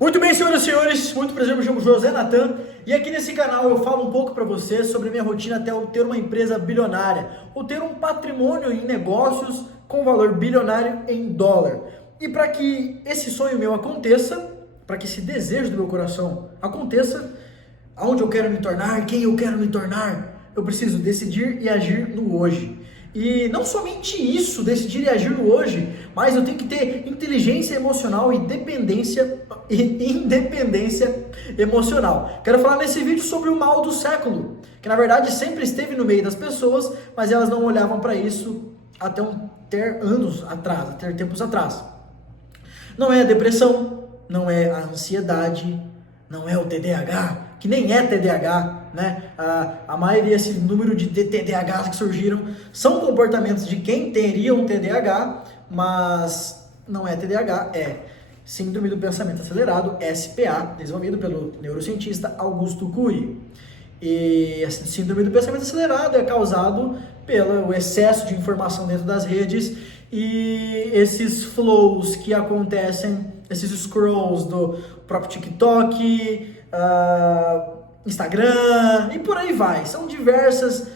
Muito bem, senhoras e senhores, muito prazer, me chamo José Natan e aqui nesse canal eu falo um pouco para você sobre a minha rotina até eu ter uma empresa bilionária ou ter um patrimônio em negócios com valor bilionário em dólar. E para que esse sonho meu aconteça, para que esse desejo do meu coração aconteça, aonde eu quero me tornar, quem eu quero me tornar, eu preciso decidir e agir no hoje. E não somente isso, decidir e agir no hoje, mas eu tenho que ter inteligência emocional e independência emocional. Quero falar nesse vídeo sobre o mal do século, que na verdade sempre esteve no meio das pessoas, mas elas não olhavam para isso até ter tempos atrás. Não é a depressão, não é a ansiedade, não é o TDAH, que nem é TDAH, né? A maioria, esse número de TDAHs que surgiram são comportamentos de quem teria um TDAH, mas não é TDAH, é Síndrome do Pensamento Acelerado, SPA, desenvolvido pelo neurocientista Augusto Cury. E a Síndrome do Pensamento Acelerado é causado pelo excesso de informação dentro das redes e esses flows que acontecem, esses scrolls do próprio TikTok, Instagram e por aí vai. São diversas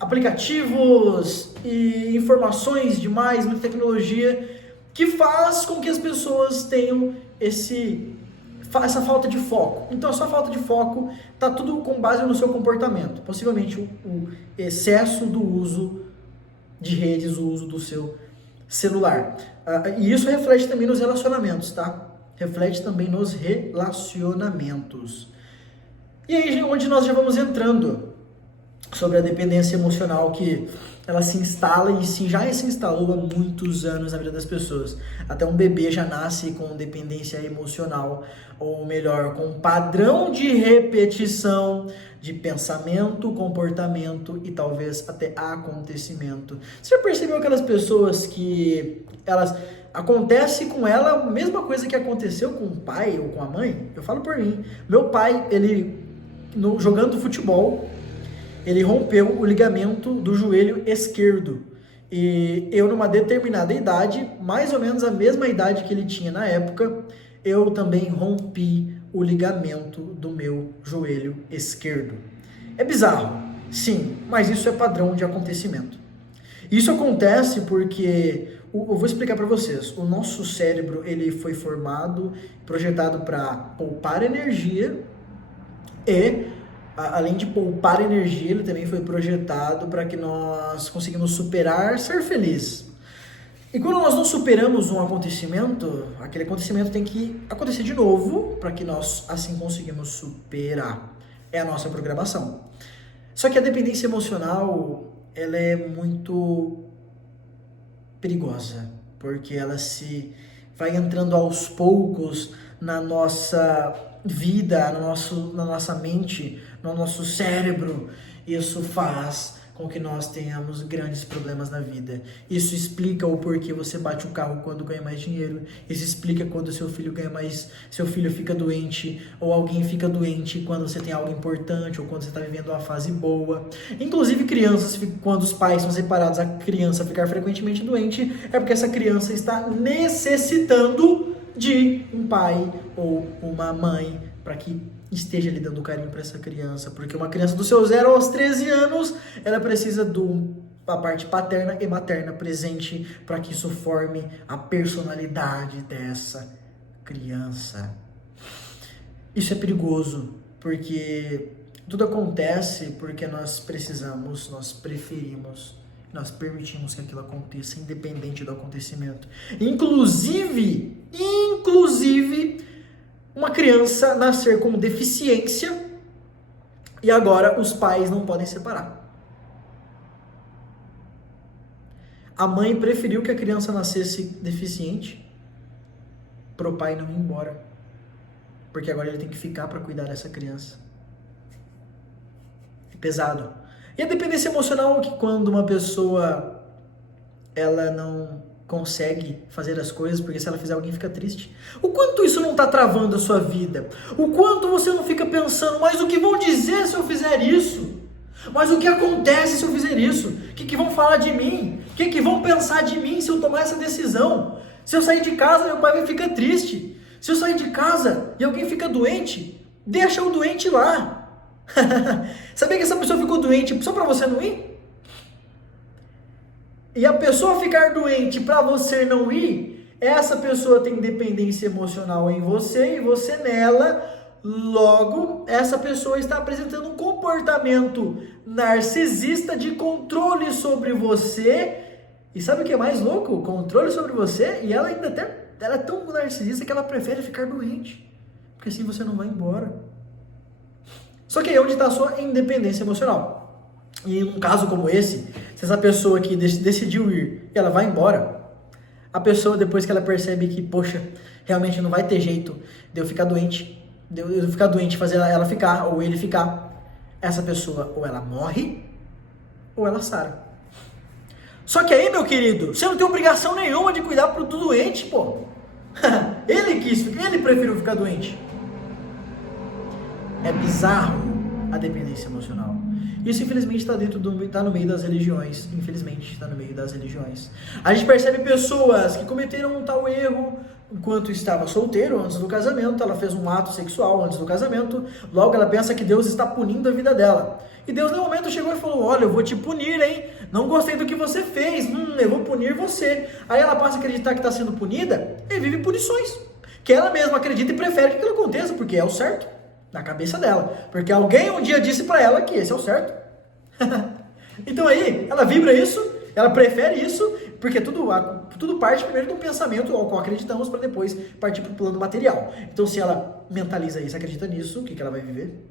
aplicativos e informações demais, muita tecnologia que faz com que as pessoas tenham essa falta de foco. Então a sua falta de foco está tudo com base no seu comportamento, possivelmente o excesso do uso de redes, o uso do seu celular. E isso reflete também nos relacionamentos, tá? Reflete também nos relacionamentos. E aí, onde nós já vamos entrando sobre a dependência emocional, que ela se instala e já se instalou há muitos anos na vida das pessoas. Até um bebê já nasce com dependência emocional, ou melhor, com um padrão de repetição de pensamento, comportamento e talvez até acontecimento. Você já percebeu aquelas pessoas que acontece com ela a mesma coisa que aconteceu com o pai ou com a mãe? Eu falo por mim. Meu pai, jogando futebol, ele rompeu o ligamento do joelho esquerdo. E eu, numa determinada idade, mais ou menos a mesma idade que ele tinha na época, eu também rompi o ligamento do meu joelho esquerdo. É bizarro, sim, mas isso é padrão de acontecimento. Isso acontece porque, eu vou explicar para vocês, o nosso cérebro ele foi formado, projetado para poupar energia e, além de poupar energia, ele também foi projetado para que nós conseguimos superar, ser feliz. E quando nós não superamos um acontecimento, aquele acontecimento tem que acontecer de novo para que nós assim conseguimos superar. É a nossa programação. Só que a dependência emocional, ela é muito perigosa, porque ela se vai entrando aos poucos na nossa vida, na nossa mente, no nosso cérebro. Isso faz com que nós tenhamos grandes problemas na vida. Isso explica o porquê você bate o carro quando ganha mais dinheiro. Isso explica quando seu filho fica doente, ou alguém fica doente quando você tem algo importante, ou quando você está vivendo uma fase boa. Inclusive crianças, quando os pais são separados, a criança ficar frequentemente doente, é porque essa criança está necessitando de um pai ou uma mãe para que esteja lhe dando carinho para essa criança, porque uma criança do seu 0 aos 13 anos, ela precisa da parte paterna e materna presente para que isso forme a personalidade dessa criança. Isso é perigoso, porque tudo acontece porque nós preferimos, nós permitimos que aquilo aconteça, independente do acontecimento. Inclusive, uma criança nascer com deficiência e agora os pais não podem separar. A mãe preferiu que a criança nascesse deficiente para o pai não ir embora, porque agora ele tem que ficar para cuidar dessa criança. É pesado. E a dependência emocional, que quando uma pessoa ela não consegue fazer as coisas, porque se ela fizer alguém fica triste. O quanto isso não está travando a sua vida? O quanto você não fica pensando, mas o que vão dizer se eu fizer isso? Mas o que acontece se eu fizer isso? O que vão falar de mim? O que vão pensar de mim se eu tomar essa decisão? Se eu sair de casa, meu pai vai ficar triste. Se eu sair de casa e alguém fica doente, deixa o doente lá. Sabia que essa pessoa ficou doente só para você não ir? E a pessoa ficar doente para você não ir, essa pessoa tem dependência emocional em você e você nela. Logo, essa pessoa está apresentando um comportamento narcisista de controle sobre você. E sabe o que é mais louco? Controle sobre você. E ela ainda ela é tão narcisista que ela prefere ficar doente, porque assim você não vai embora. Só que aí é onde está a sua independência emocional. E num caso como esse, se essa pessoa aqui decidiu ir e ela vai embora, a pessoa, depois que ela percebe que, poxa, realmente não vai ter jeito de eu ficar doente, fazer ela ficar, ou ele ficar, essa pessoa ou ela morre, ou ela sara. Só que aí, meu querido, você não tem obrigação nenhuma de cuidar do doente, pô. Ele preferiu ficar doente. É bizarro a dependência emocional. Isso, infelizmente, está no meio das religiões. Infelizmente, está no meio das religiões. A gente percebe pessoas que cometeram um tal erro enquanto estava solteiro, antes do casamento. Ela fez um ato sexual antes do casamento. Logo, ela pensa que Deus está punindo a vida dela. E Deus, no momento, chegou e falou: olha, eu vou te punir, hein? Não gostei do que você fez. Eu vou punir você. Aí ela passa a acreditar que está sendo punida e vive punições. Que ela mesma acredita e prefere que aquilo aconteça, porque é o certo. Na cabeça dela, porque alguém um dia disse pra ela que esse é o certo. Então aí, ela vibra isso, ela prefere isso, porque tudo parte primeiro de um pensamento ao qual acreditamos, para depois partir pro plano material. Então se ela mentaliza isso, acredita nisso, o que ela vai viver?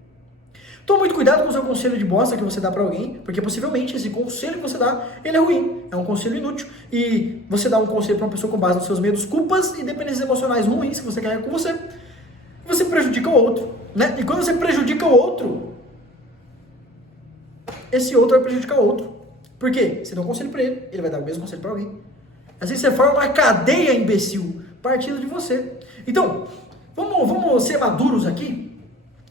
Toma muito cuidado com o seu conselho de bosta que você dá pra alguém, porque possivelmente esse conselho que você dá, ele é ruim, é um conselho inútil, e você dá um conselho pra uma pessoa com base nos seus medos, culpas e dependências emocionais ruins que você carrega com você, você prejudica o outro, né? E quando você prejudica o outro, esse outro vai prejudicar o outro. Por quê? Você dá um conselho pra ele vai dar o mesmo conselho pra alguém. Assim você forma uma cadeia, imbecil, partindo de você. Então, vamos ser maduros aqui.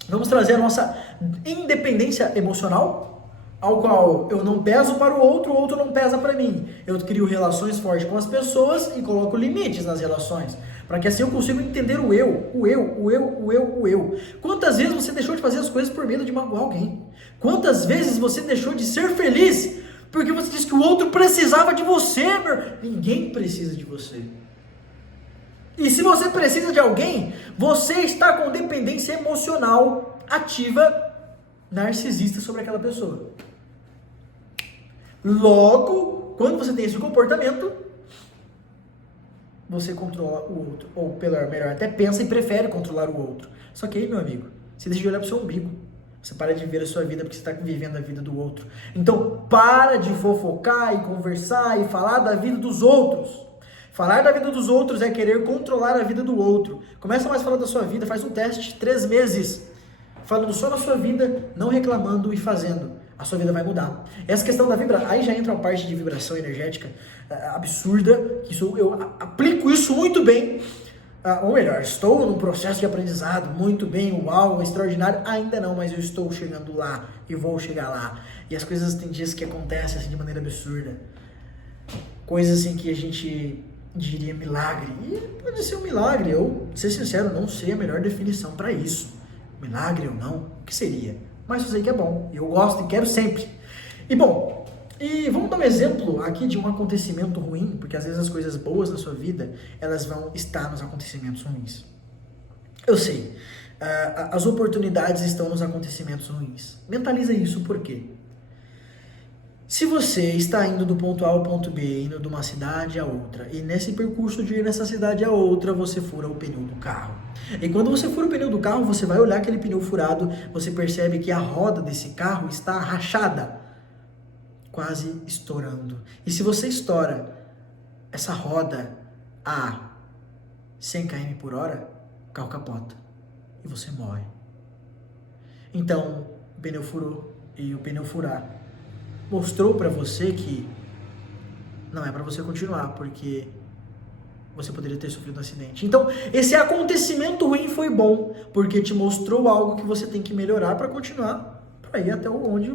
Vamos trazer a nossa independência emocional, ao qual eu não peso para o outro não pesa para mim. Eu crio relações fortes com as pessoas e coloco limites nas relações, para que assim eu consiga entender o eu. Quantas vezes você deixou de fazer as coisas por medo de magoar alguém? Quantas vezes você deixou de ser feliz porque você disse que o outro precisava de você, meu? Ninguém precisa de você. E se você precisa de alguém, você está com dependência emocional ativa, narcisista sobre aquela pessoa. Logo, quando você tem esse comportamento, você controla o outro, ou melhor, até pensa e prefere controlar o outro. Só que aí, meu amigo, você deixa de olhar para o seu umbigo. Você para de viver a sua vida porque você está vivendo a vida do outro. Então, para de fofocar e conversar e falar da vida dos outros. Falar da vida dos outros é querer controlar a vida do outro. Começa mais a falar da sua vida, faz um teste, 3 meses, falando só da sua vida, não reclamando e fazendo. A sua vida vai mudar. Essa questão da vibração, aí já entra uma parte de vibração energética absurda, que eu aplico isso muito bem, ou melhor, estou num processo de aprendizado muito bem, uau, extraordinário, ainda não, mas eu estou chegando lá e vou chegar lá. E as coisas tem dias que acontecem assim de maneira absurda. Coisas assim que a gente diria milagre, e pode ser um milagre, eu, ser sincero, não sei a melhor definição para isso. Milagre ou não, o que seria? Mas eu sei que é bom, eu gosto e quero sempre. E bom, e vamos dar um exemplo aqui de um acontecimento ruim, porque às vezes as coisas boas da sua vida, elas vão estar nos acontecimentos ruins. Eu sei, as oportunidades estão nos acontecimentos ruins. Mentaliza isso, por quê? Se você está indo do ponto A ao ponto B, indo de uma cidade a outra, e nesse percurso de ir nessa cidade a outra, você fura o pneu do carro. E quando você fura o pneu do carro, você vai olhar aquele pneu furado, você percebe que a roda desse carro está rachada, quase estourando. E se você estoura essa roda a 100 km por hora, o carro capota e você morre. Então, o pneu furou e o pneu furar mostrou para você que não é para você continuar, porque você poderia ter sofrido um acidente. Então, esse acontecimento ruim foi bom, porque te mostrou algo que você tem que melhorar para continuar, para ir até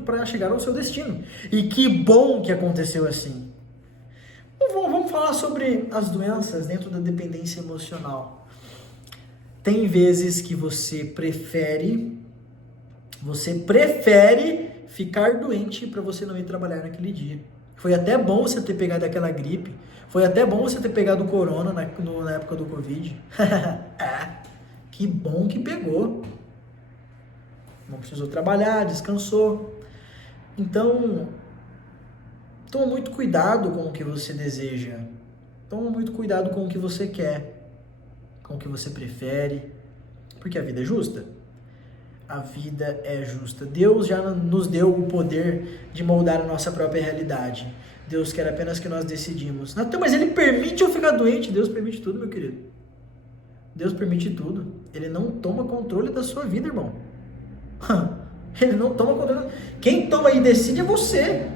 para chegar ao seu destino. E que bom que aconteceu assim. Vamos vamos falar sobre as doenças dentro da dependência emocional. Tem vezes que você prefere ficar doente para você não ir trabalhar naquele dia. Foi até bom você ter pegado aquela gripe, foi até bom você ter pegado o corona na época do Covid. Que bom que pegou. Não precisou trabalhar, descansou. Então, toma muito cuidado com o que você deseja. Toma muito cuidado com o que você quer, com o que você prefere, porque a vida é justa. A vida é justa. Deus já nos deu o poder de moldar a nossa própria realidade. Deus quer apenas que nós decidimos. Não, mas Ele permite eu ficar doente. Deus permite tudo, meu querido. Deus permite tudo. Ele não toma controle da sua vida, irmão. Ele não toma controle. Quem toma e decide é você.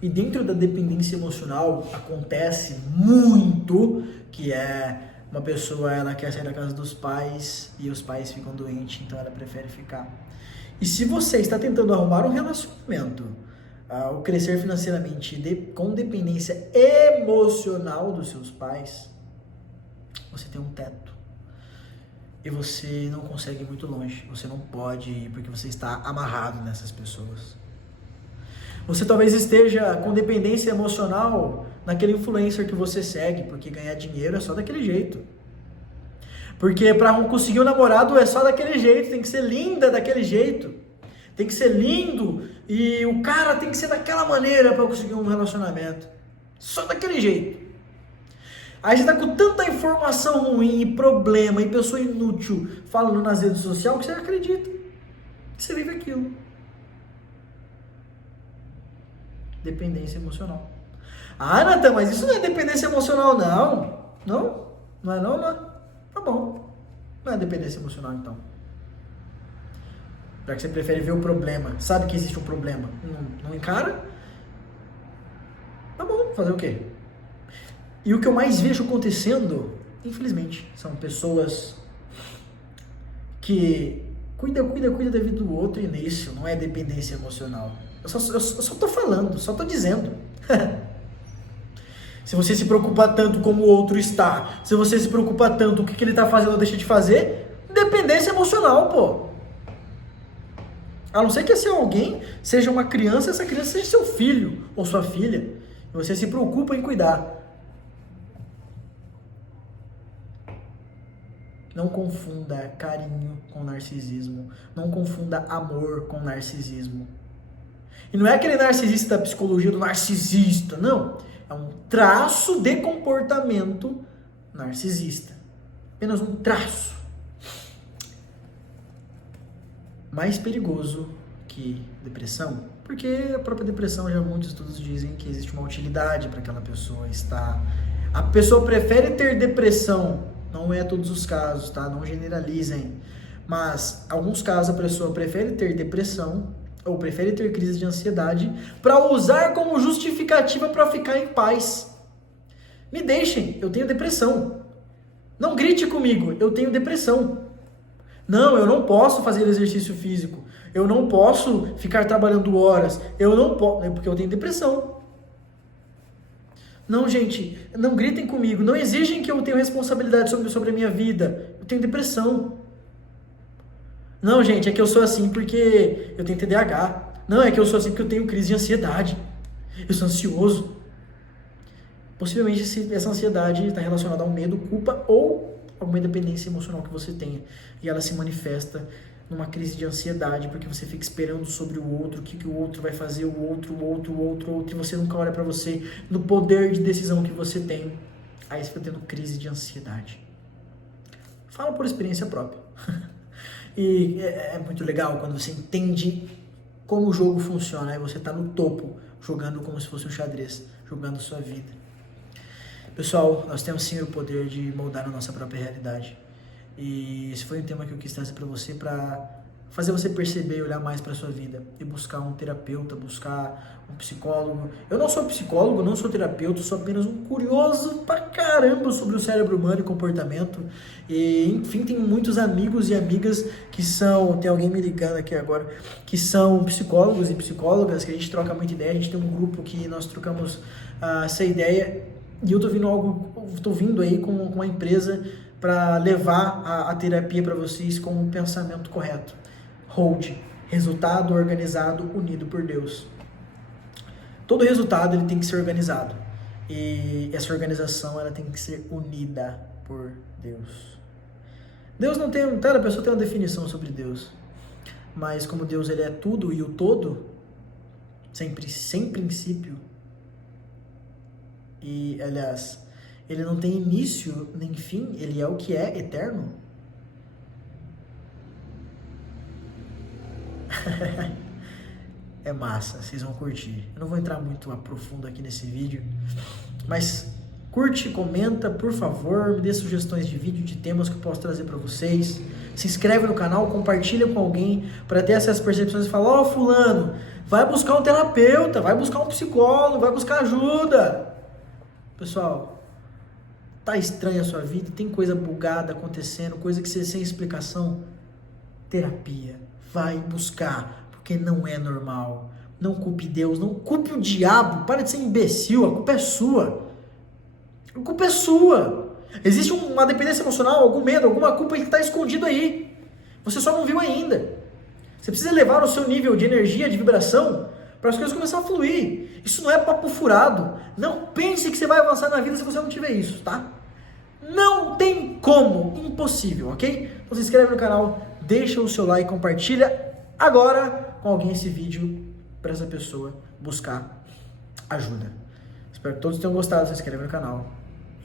E dentro da dependência emocional acontece muito que uma pessoa, ela quer sair da casa dos pais e os pais ficam doentes, então ela prefere ficar. E se você está tentando arrumar um relacionamento, ou crescer financeiramente com dependência emocional dos seus pais, você tem um teto. E você não consegue ir muito longe. Você não pode ir porque você está amarrado nessas pessoas. Você talvez esteja com dependência emocional naquele influencer que você segue, porque ganhar dinheiro é só daquele jeito. Porque para conseguir um namorado é só daquele jeito, tem que ser linda daquele jeito. Tem que ser lindo e o cara tem que ser daquela maneira para conseguir um relacionamento. Só daquele jeito. Aí você tá com tanta informação ruim, e problema, e pessoa inútil falando nas redes sociais que você acredita que você vive aquilo. Dependência emocional. Ah, Natan, mas isso não é dependência emocional, não. Não? Não é não, não? Tá bom. Não é dependência emocional, então. Já que você prefere ver o problema, sabe que existe um problema, não encara? Tá bom, fazer o quê? E o que eu mais vejo acontecendo, infelizmente, são pessoas que cuida da vida do outro, e isso não é dependência emocional. Eu só tô falando, só tô dizendo. Se você se preocupa tanto como o outro está, se você se preocupa tanto o que ele tá fazendo ou deixa de fazer, dependência emocional, pô. A não ser que esse alguém seja uma criança, essa criança seja seu filho ou sua filha, e você se preocupa em cuidar. Não confunda carinho com narcisismo. Não confunda amor com narcisismo. E não é aquele narcisista da psicologia do narcisista, não. É um traço de comportamento narcisista. Apenas um traço. Mais perigoso que depressão, porque a própria depressão, já muitos estudos dizem que existe uma utilidade para aquela pessoa estar. A pessoa prefere ter depressão. Não é todos os casos, tá? Não generalizem. Mas, em alguns casos, a pessoa prefere ter depressão ou prefere ter crise de ansiedade para usar como justificativa para ficar em paz. Me deixem, eu tenho depressão. Não grite comigo, eu tenho depressão. Não, eu não posso fazer exercício físico. Eu não posso ficar trabalhando horas. Eu não posso, porque eu tenho depressão. Não, gente, não gritem comigo, não exigem que eu tenha responsabilidade sobre a minha vida. Eu tenho depressão. Não, gente, é que eu sou assim porque eu tenho TDAH. Não, é que eu sou assim porque eu tenho crise de ansiedade. Eu sou ansioso. Possivelmente essa ansiedade está relacionada ao medo, culpa ou alguma dependência emocional que você tenha. E ela se manifesta numa crise de ansiedade, porque você fica esperando sobre o outro, o que o outro vai fazer, o outro, e você nunca olha pra você, no poder de decisão que você tem. Aí você fica tendo crise de ansiedade. Falo por experiência própria. E é muito legal quando você entende como o jogo funciona, aí você tá no topo, jogando como se fosse um xadrez, jogando a sua vida. Pessoal, nós temos sim o poder de moldar a nossa própria realidade. E esse foi um tema que eu quis trazer para você, para fazer você perceber e olhar mais para sua vida e buscar um terapeuta, buscar um psicólogo. Eu não sou psicólogo, não sou terapeuta, sou apenas um curioso pra caramba sobre o cérebro humano e comportamento. E, enfim, tenho muitos amigos e amigas que são, tem alguém me ligando aqui agora, que são psicólogos e psicólogas, que a gente troca muita ideia, a gente tem um grupo que nós trocamos essa ideia, e eu tô vindo aí com uma empresa para levar a terapia para vocês com um pensamento correto. Hold, resultado organizado, unido por Deus. Todo resultado ele tem que ser organizado. E essa organização ela tem que ser unida por Deus. Deus não tem, cada pessoa tem uma definição sobre Deus. Mas como Deus ele é tudo e o todo, sempre sem princípio. E aliás, ele não tem início nem fim, ele é o que é eterno. É massa, vocês vão curtir. Eu não vou entrar muito a profundo aqui nesse vídeo, mas curte, comenta, por favor, me dê sugestões de vídeo, de temas que eu posso trazer para vocês. Se inscreve no canal, compartilha com alguém para ter essas percepções e falar: ó, fulano, vai buscar um terapeuta, vai buscar um psicólogo, vai buscar ajuda. Pessoal, tá estranha a sua vida, tem coisa bugada acontecendo, coisa que você sem explicação. Terapia, vai buscar, porque não é normal. Não culpe Deus, não culpe o diabo, para de ser imbecil, a culpa é sua. A culpa é sua. Existe uma dependência emocional, algum medo, alguma culpa que está escondido aí. Você só não viu ainda. Você precisa elevar o seu nível de energia, de vibração, para as coisas começarem a fluir. Isso não é papo furado. Não pense que você vai avançar na vida se você não tiver isso, tá? Não tem como, impossível, ok? Então se inscreve no canal, deixa o seu like, compartilha agora com alguém esse vídeo para essa pessoa buscar ajuda. Espero que todos tenham gostado, se inscreve no canal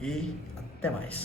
e até mais.